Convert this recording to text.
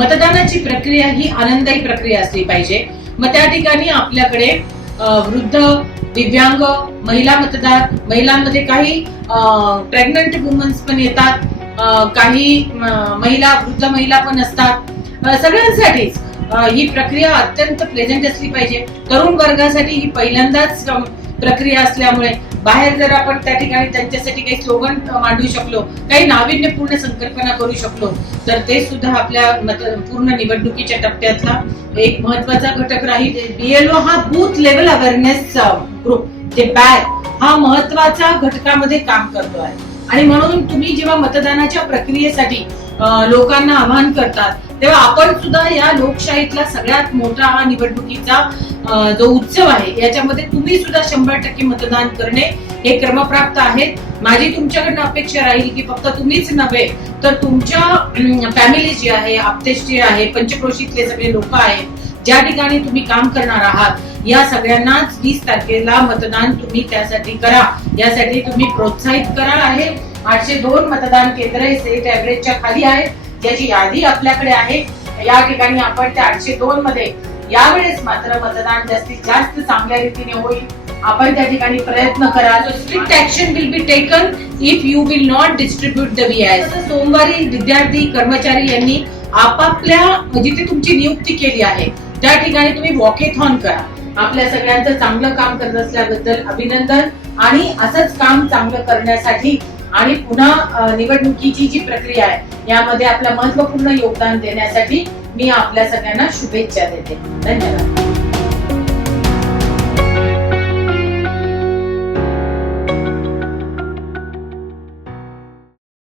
मतदानाची प्रक्रिया ही आनंददायी प्रक्रिया असली पाहिजे. मग त्या ठिकाणी आपल्याकडे वृद्ध दिव्यांग महिला मतदार महिलांमध्ये काही प्रेग्नंट वुमन्स पण येतात. काही महिला वृद्ध महिला पण असतात. सगळ्यांसाठीच ही प्रक्रिया अत्यंत प्लेझंट असली पाहिजे. तरुण वर्गासाठी ही पहिल्यांदाच प्रक्रिया असल्यामुळे. बाहेर जर आपण त्या ठिकाणी त्यांच्यासाठी काही स्लोगन मांडू शकलो काही नाविन्यपूर्ण संकल्पना करू शकलो तर ते सुद्धा आपल्या पूर्ण निवडणुकीच्या टप्प्यातला एक महत्त्वाचा घटक राहील. बीएलओ हा बूथ लेवल अवेअरनेस ग्रुप जे बॅग हा महत्त्वाचा घटकामध्ये काम करतो आहे. आणि म्हणून तुम्ही जेव्हा मतदानाच्या प्रक्रियेसाठी लोकांना आवाहन करतात तेव्हा आपण सुद्धा या लोकशाहीतला सगळ्यात मोठा हा निवडणुकीचा जो उत्सव आहे याच्यामध्ये तुम्ही सुद्धा शंभर टक्के मतदान करणे हे क्रमप्राप्त आहेत माझी तुमच्याकडनं अपेक्षा राहील की फक्त तुम्हीच नव्हे तर तुमच्या फॅमिली जी आहे आपतेश जी आहे पंचक्रोशीतले सगळे लोक आहेत ज्या ठिकाणी तुम्ही काम करणार आहात या सगळ्यांनाच वीस तारखेला मतदान तुम्ही त्यासाठी करा. यासाठी तुम्ही प्रोत्साहित करा आहे. आठशे दोन मतदान केंद्र हे सेट ऍव्हरेजच्या खाली आहेत. ज्याची यादी आपल्याकडे आहे. या ठिकाणी आपण त्या आठशे दोन मध्ये यावेळेस मात्र मतदान जास्तीत जास्त चांगल्या रीतीने होईल. आपण त्या ठिकाणी प्रयत्न कराल. Strict action will be taken if you will not distribute the VI सोमवारी विद्यार्थी कर्मचारी यांनी आपापल्या जिथे तुमची नियुक्ती केली आहे. त्या ठिकाणी तुम्ही वॉकेथॉन करा. आपल्या सगळ्यांचं चांगलं काम करत असल्याबद्दल अभिनंदन आणि असंच काम चांगलं करण्यासाठी आणि पुन्हा निवडणुकीची जी प्रक्रिया आहे यामध्ये आपलं महत्त्वपूर्ण योगदान देण्यासाठी मी आपल्या सगळ्यांना शुभेच्छा देते. धन्यवाद.